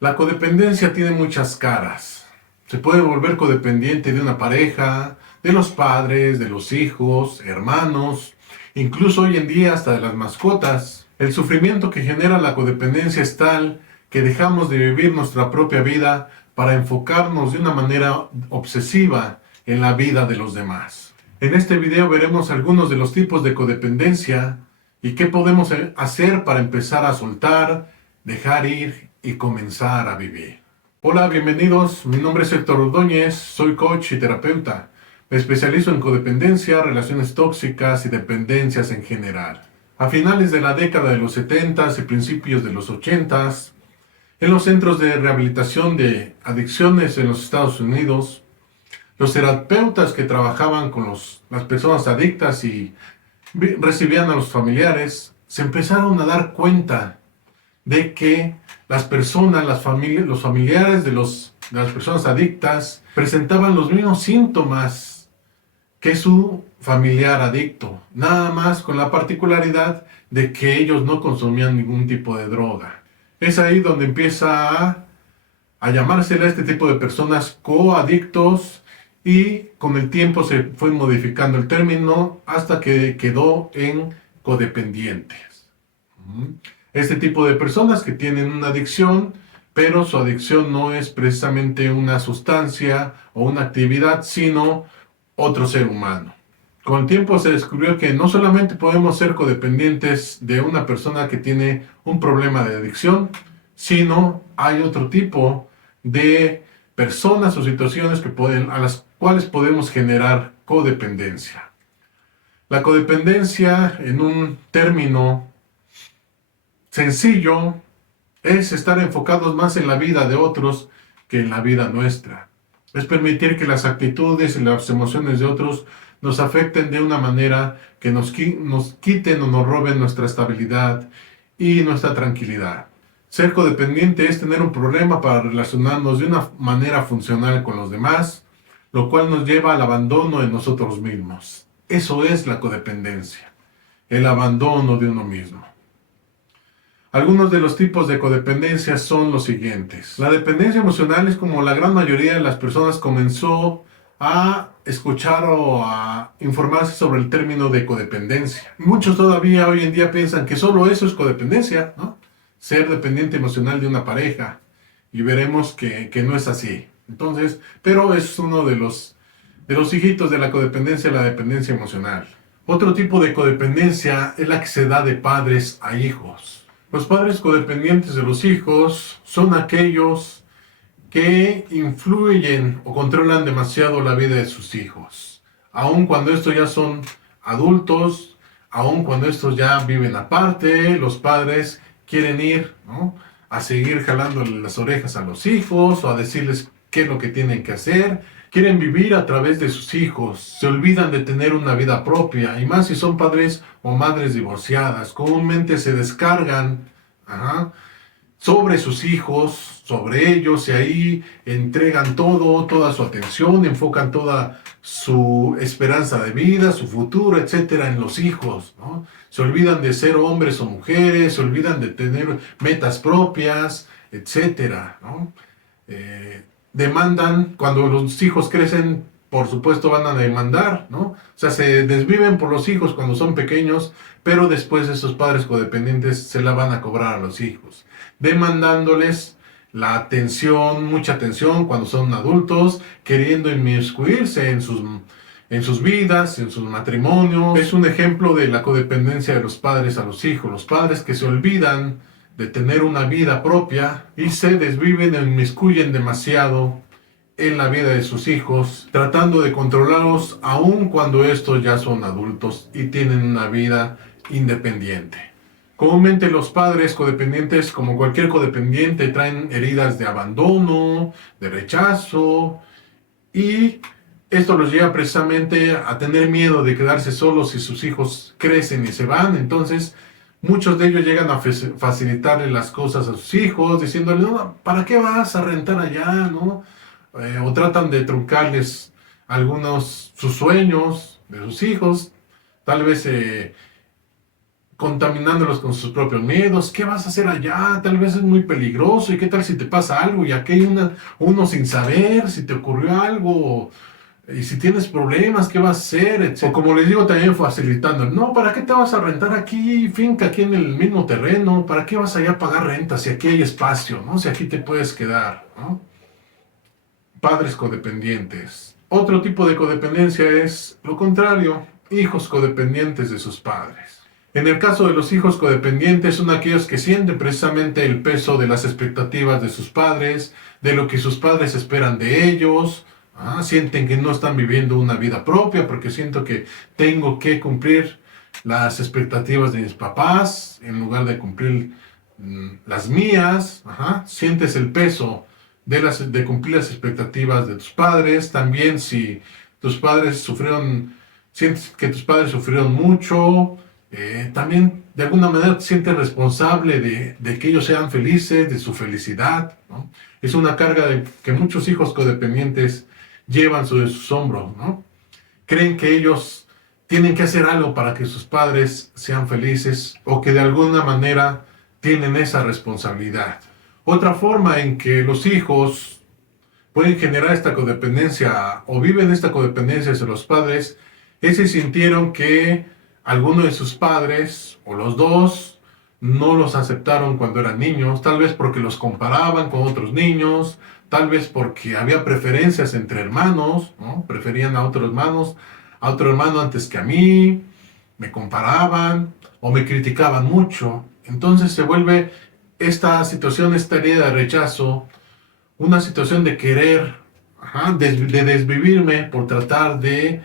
La codependencia tiene muchas caras. Se puede volver codependiente de una pareja, de los padres, de los hijos, hermanos, incluso hoy en día hasta de las mascotas. El sufrimiento que genera la codependencia es tal que dejamos de vivir nuestra propia vida para enfocarnos de una manera obsesiva en la vida de los demás. En este video veremos algunos de los tipos de codependencia y qué podemos hacer para empezar a soltar, dejar ir y comenzar a vivir. Hola, bienvenidos. Mi nombre es Héctor Ordóñez, soy coach y terapeuta. Me especializo en codependencia, relaciones tóxicas y dependencias en general. A finales de la década de los 70s y principios de los 80s, en los centros de rehabilitación de adicciones en los Estados Unidos, los terapeutas que trabajaban con las personas adictas y recibían a los familiares, se empezaron a dar cuenta de que las personas, los familiares de las personas adictas presentaban los mismos síntomas que su familiar adicto, nada más con la particularidad de que ellos no consumían ningún tipo de droga. Es ahí donde empieza a llamársele a este tipo de personas coadictos y con el tiempo se fue modificando el término hasta que quedó en codependientes. Este tipo de personas que tienen una adicción, pero su adicción no es precisamente una sustancia o una actividad, sino otro ser humano. Con el tiempo se descubrió que no solamente podemos ser codependientes de una persona que tiene un problema de adicción, sino hay otro tipo de personas o situaciones a las cuales podemos generar codependencia. La codependencia, en un término sencillo, es estar enfocados más en la vida de otros que en la vida nuestra. Es permitir que las actitudes y las emociones de otros nos afecten de una manera que nos quiten o nos roben nuestra estabilidad y nuestra tranquilidad. Ser codependiente es tener un problema para relacionarnos de una manera funcional con los demás, lo cual nos lleva al abandono de nosotros mismos. Eso es la codependencia, el abandono de uno mismo. Algunos de los tipos de codependencia son los siguientes. La dependencia emocional es como la gran mayoría de las personas comenzó a escuchar o a informarse sobre el término de codependencia. Muchos todavía hoy en día piensan que solo eso es codependencia, ¿no? Ser dependiente emocional de una pareja. Y veremos que no es así. Entonces, pero es uno de los hijitos de la codependencia, la dependencia emocional. Otro tipo de codependencia es la que se da de padres a hijos. Los padres codependientes de los hijos son aquellos que influyen o controlan demasiado la vida de sus hijos. Aun cuando estos ya son adultos, aun cuando estos ya viven aparte, los padres quieren ir, ¿no?, a seguir jalándole las orejas a los hijos o a decirles qué es lo que tienen que hacer. Quieren vivir a través de sus hijos, se olvidan de tener una vida propia, y más si son padres o madres divorciadas. Comúnmente se descargan sobre sus hijos, sobre ellos, y ahí entregan toda su atención, enfocan toda su esperanza de vida, su futuro, etcétera, en los hijos, ¿no? Se olvidan de ser hombres o mujeres, se olvidan de tener metas propias, etcétera, ¿no? Demandan, cuando los hijos crecen, por supuesto van a demandar, ¿no? O sea, se desviven por los hijos cuando son pequeños, pero después esos padres codependientes se la van a cobrar a los hijos, demandándoles la atención, mucha atención cuando son adultos, queriendo inmiscuirse en sus vidas, en sus matrimonios. Es un ejemplo de la codependencia de los padres a los hijos, los padres que se olvidan de tener una vida propia y se desviven e inmiscuyen demasiado en la vida de sus hijos, tratando de controlarlos aun cuando estos ya son adultos y tienen una vida independiente. Comúnmente los padres codependientes, como cualquier codependiente, traen heridas de abandono, de rechazo, y esto los lleva precisamente a tener miedo de quedarse solos si sus hijos crecen y se van. Entonces, muchos de ellos llegan a facilitarle las cosas a sus hijos, diciéndole, no, ¿para qué vas a rentar allá?, ¿no? O tratan de truncarles sus sueños de sus hijos. Tal vez contaminándolos con sus propios miedos. ¿Qué vas a hacer allá? Tal vez es muy peligroso. ¿Y qué tal si te pasa algo? Y aquí hay uno sin saber si te ocurrió algo. Y si tienes problemas, ¿qué vas a hacer? Etcétera. O como les digo, también facilitando. No, ¿para qué te vas a rentar aquí, finca aquí en el mismo terreno? ¿Para qué vas allá a pagar renta si aquí hay espacio, ¿no? Si aquí te puedes quedar, ¿no? Padres codependientes. Otro tipo de codependencia es lo contrario, hijos codependientes de sus padres. En el caso de los hijos codependientes son aquellos que sienten precisamente el peso de las expectativas de sus padres, de lo que sus padres esperan de ellos. Sienten que no están viviendo una vida propia porque siento que tengo que cumplir las expectativas de mis papás en lugar de cumplir las mías. Sientes el peso de cumplir las expectativas de tus padres. También si tus padres sientes que tus padres sufrieron mucho, también de alguna manera te sientes responsable de que ellos sean felices, de su felicidad, ¿no? Es una carga que muchos hijos codependientes llevan sobre sus hombros, ¿no? Creen que ellos tienen que hacer algo para que sus padres sean felices o que de alguna manera tienen esa responsabilidad. Otra forma en que los hijos pueden generar esta codependencia o viven esta codependencia hacia los padres es si sintieron que alguno de sus padres o los dos no los aceptaron cuando eran niños, tal vez porque los comparaban con otros niños, tal vez porque había preferencias entre hermanos, ¿no? Preferían a otro hermano antes que a mí, me comparaban o me criticaban mucho. Entonces se vuelve esta situación, esta herida de rechazo, una situación de querer, de desvivirme por tratar de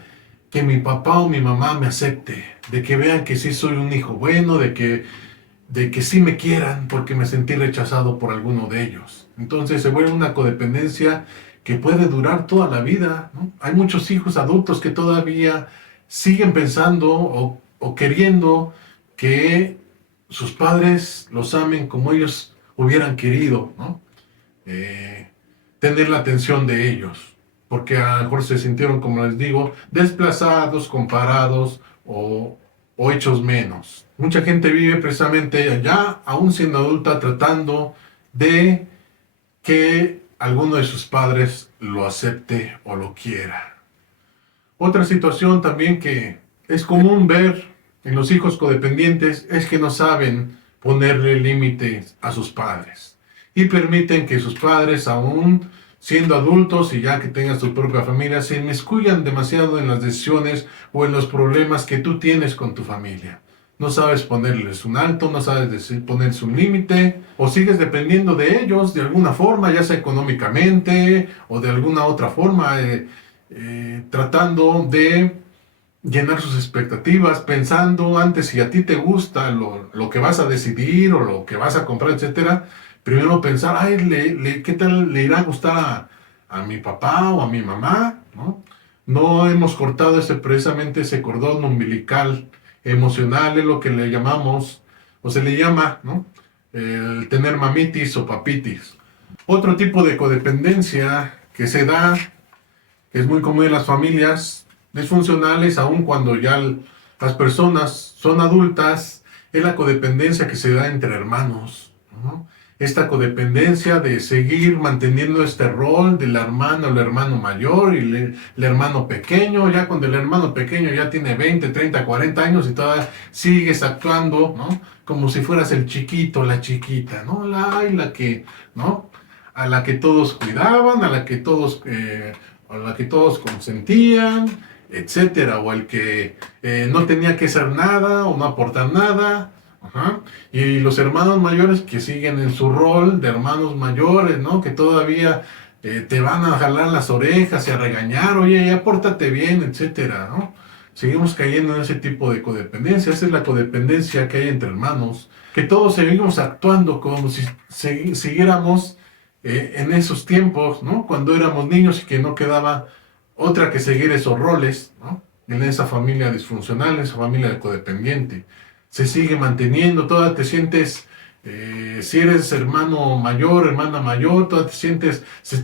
que mi papá o mi mamá me acepte, de que vean que sí soy un hijo bueno, de que sí me quieran porque me sentí rechazado por alguno de ellos. Entonces se vuelve una codependencia que puede durar toda la vida, ¿no? Hay muchos hijos adultos que todavía siguen pensando o queriendo que sus padres los amen como ellos hubieran querido, ¿no? Tener la atención de ellos, porque a lo mejor se sintieron, como les digo, desplazados, comparados o hechos menos. Mucha gente vive precisamente ya, aún siendo adulta, tratando de que alguno de sus padres lo acepte o lo quiera. Otra situación también que es común ver en los hijos codependientes es que no saben ponerle límites a sus padres y permiten que sus padres, aún siendo adultos y ya que tengan su propia familia, se inmiscuyan demasiado en las decisiones o en los problemas que tú tienes con tu familia. No sabes ponerles un alto, no sabes ponerles un límite, o sigues dependiendo de ellos de alguna forma, ya sea económicamente o de alguna otra forma, tratando de llenar sus expectativas, pensando antes si a ti te gusta lo que vas a decidir o lo que vas a comprar, etcétera. Primero pensar, ¿qué tal le irá a gustar a mi papá o a mi mamá? No hemos cortado precisamente ese cordón umbilical emocional, es lo que le llamamos, o se le llama, ¿no? El tener mamitis o papitis. Otro tipo de codependencia que se da, que es muy común en las familias disfuncionales, aun cuando ya las personas son adultas, es la codependencia que se da entre hermanos, ¿no? Esta codependencia de seguir manteniendo este rol del hermano, el hermano mayor y el hermano pequeño, ya cuando el hermano pequeño ya tiene 20, 30, 40 años y todavía sigues actuando, ¿no? Como si fueras el chiquito, la chiquita, ¿no? ¿no? A la que todos cuidaban, a la que todos consentían, etcétera, o el que no tenía que hacer nada o no aportar nada. Y los hermanos mayores que siguen en su rol de hermanos mayores, ¿no? Que todavía te van a jalar las orejas y a regañar, oye, ya pórtate bien, etcétera, ¿no? Seguimos cayendo en ese tipo de codependencia. Esa es la codependencia que hay entre hermanos, que todos seguimos actuando como si siguiéramos en esos tiempos, ¿no? Cuando éramos niños y que no quedaba otra que seguir esos roles, ¿no? En esa familia disfuncional, en esa familia codependiente. Se sigue manteniendo, todavía te sientes, si eres hermano mayor, hermana mayor, todavía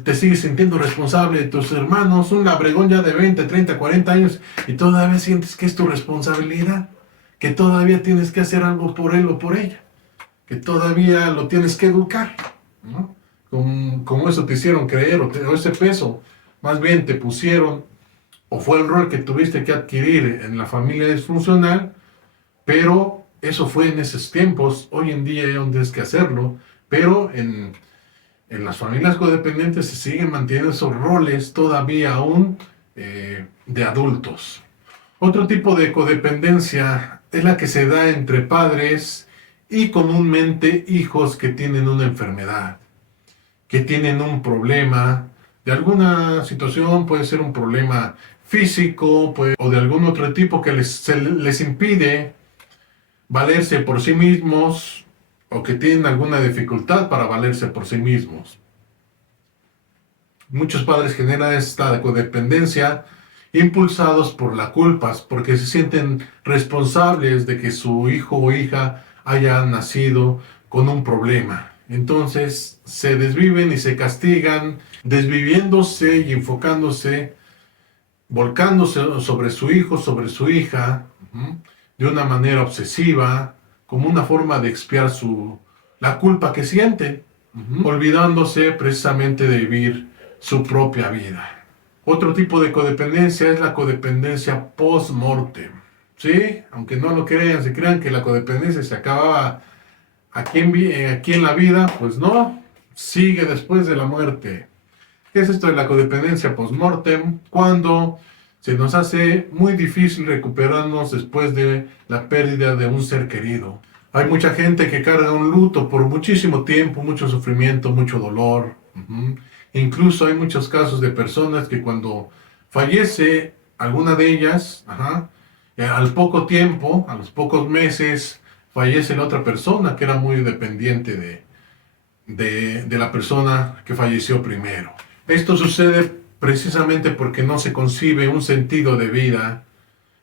te sigues sintiendo responsable de tus hermanos, un labregón ya de 20, 30, 40 años, y todavía sientes que es tu responsabilidad, que todavía tienes que hacer algo por él o por ella, que todavía lo tienes que educar, ¿no? Como eso te hicieron creer, o ese peso, más bien te pusieron, o fue el rol que tuviste que adquirir en la familia disfuncional, pero eso fue en esos tiempos. Hoy en día ya no tienes que hacerlo, pero en las familias codependientes se siguen manteniendo esos roles todavía aún de adultos. Otro tipo de codependencia es la que se da entre padres y comúnmente hijos que tienen una enfermedad, que tienen un problema de alguna situación, puede ser un problema físico o de algún otro tipo que les impide valerse por sí mismos o que tienen alguna dificultad para valerse por sí mismos. Muchos padres generan esta codependencia impulsados por la culpa, porque se sienten responsables de que su hijo o hija haya nacido con un problema. Entonces se desviven y se castigan, desviviéndose y enfocándose, volcándose sobre su hijo, sobre su hija, de una manera obsesiva, como una forma de expiar la culpa que sienten, olvidándose precisamente de vivir su propia vida. Otro tipo de codependencia es la codependencia post-mortem. ¿Sí? Aunque no lo crean, se crean que la codependencia se acababa aquí en la vida, pues no, sigue después de la muerte. ¿Qué es esto de la codependencia post-mortem? Cuando se nos hace muy difícil recuperarnos después de la pérdida de un ser querido. Hay mucha gente que carga un luto por muchísimo tiempo, mucho sufrimiento, mucho dolor. Incluso hay muchos casos de personas que cuando fallece alguna de ellas, al poco tiempo, a los pocos meses, fallece la otra persona que era muy dependiente de la persona que falleció primero. Esto sucede precisamente porque no se concibe un sentido de vida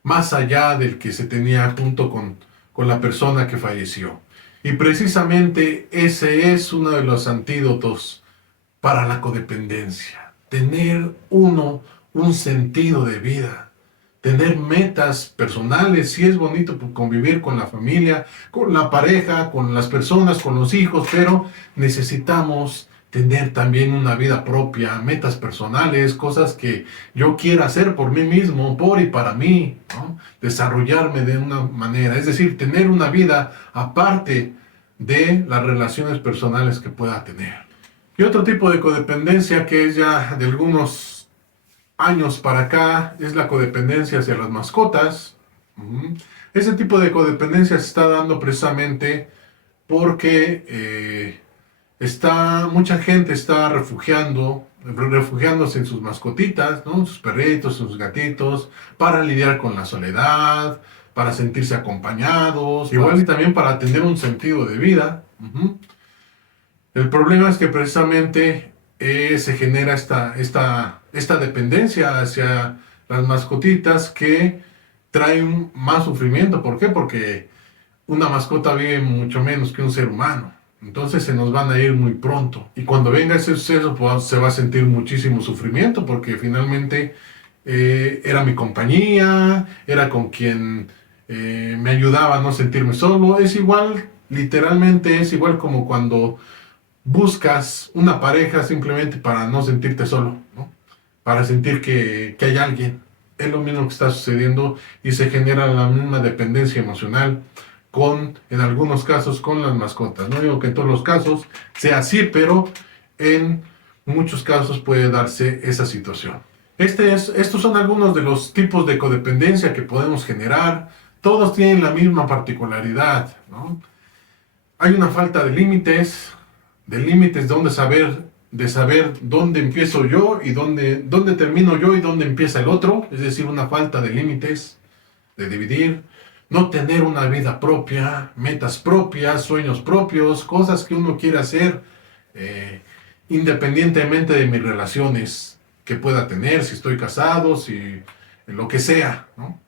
más allá del que se tenía junto con la persona que falleció. Y precisamente ese es uno de los antídotos para la codependencia. Tener un sentido de vida. Tener metas personales. Sí es bonito convivir con la familia, con la pareja, con las personas, con los hijos, pero necesitamos tener también una vida propia, metas personales, cosas que yo quiera hacer por mí mismo, por y para mí, ¿no? Desarrollarme de una manera, es decir, tener una vida aparte de las relaciones personales que pueda tener. Y otro tipo de codependencia que es ya de algunos años para acá es la codependencia hacia las mascotas. Ese tipo de codependencia se está dando precisamente porque mucha gente está refugiándose en sus mascotitas, ¿no? En sus perritos, en sus gatitos, para lidiar con la soledad, para sentirse acompañados, igual y también para tener un sentido de vida. El problema es que precisamente se genera esta dependencia hacia las mascotitas que trae más sufrimiento. ¿Por qué? Porque una mascota vive mucho menos que un ser humano. Entonces se nos van a ir muy pronto. Y cuando venga ese suceso, pues se va a sentir muchísimo sufrimiento porque finalmente era mi compañía, era con quien me ayudaba a no sentirme solo. Es igual, literalmente es igual como cuando buscas una pareja simplemente para no sentirte solo, ¿no? Para sentir que hay alguien. Es lo mismo que está sucediendo y se genera la misma dependencia emocional en algunos casos, con las mascotas. No digo que en todos los casos sea así, pero en muchos casos puede darse esa situación. Estos son algunos de los tipos de codependencia que podemos generar. Todos tienen la misma particularidad, ¿no? Hay una falta de límites de saber dónde empiezo yo y dónde termino yo y dónde empieza el otro. Es decir, una falta de límites, de dividir. No tener una vida propia, metas propias, sueños propios, cosas que uno quiere hacer independientemente de mis relaciones que pueda tener, si estoy casado, si lo que sea, ¿no?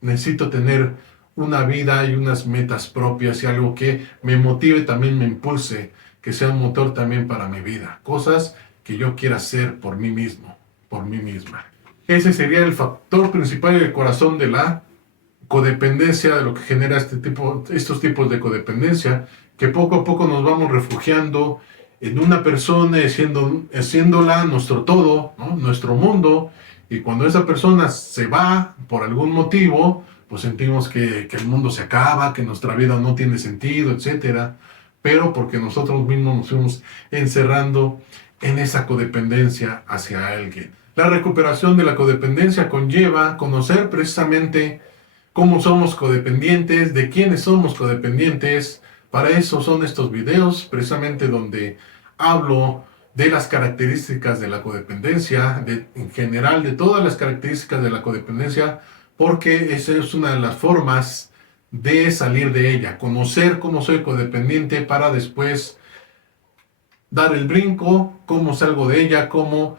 Necesito tener una vida y unas metas propias y algo que me motive, también me impulse, que sea un motor también para mi vida. Cosas que yo quiera hacer por mí mismo, por mí misma. Ese sería el factor principal y el corazón de la codependencia, de lo que genera estos tipos de codependencia, que poco a poco nos vamos refugiando en una persona, haciéndola nuestro todo, ¿no? Nuestro mundo, y cuando esa persona se va por algún motivo, pues sentimos que el mundo se acaba, que nuestra vida no tiene sentido, etcétera, pero porque nosotros mismos nos fuimos encerrando en esa codependencia hacia alguien. La recuperación de la codependencia conlleva conocer precisamente cómo somos codependientes, de quiénes somos codependientes. Para eso son estos videos, precisamente donde hablo de las características de la codependencia, en general de todas las características de la codependencia, porque esa es una de las formas de salir de ella, conocer cómo soy codependiente para después dar el brinco, cómo salgo de ella, cómo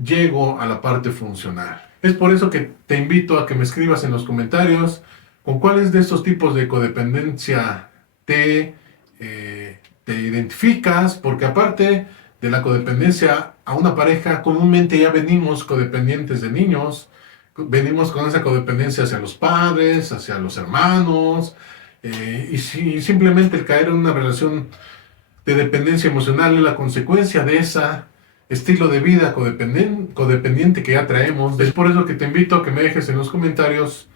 llego a la parte funcional. Es por eso que te invito a que me escribas en los comentarios con cuáles de estos tipos de codependencia te identificas, porque aparte de la codependencia a una pareja, comúnmente ya venimos codependientes de niños, venimos con esa codependencia hacia los padres, hacia los hermanos, y si simplemente el caer en una relación de dependencia emocional es la consecuencia de ese estilo de vida codependiente que ya traemos. Es por eso que te invito a que me dejes en los comentarios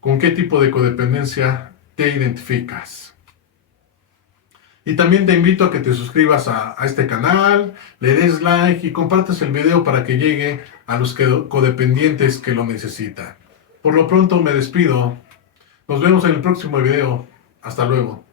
con qué tipo de codependencia te identificas. Y también te invito a que te suscribas a este canal, le des like y compartas el video para que llegue a los codependientes que lo necesitan. Por lo pronto me despido. Nos vemos en el próximo video. Hasta luego.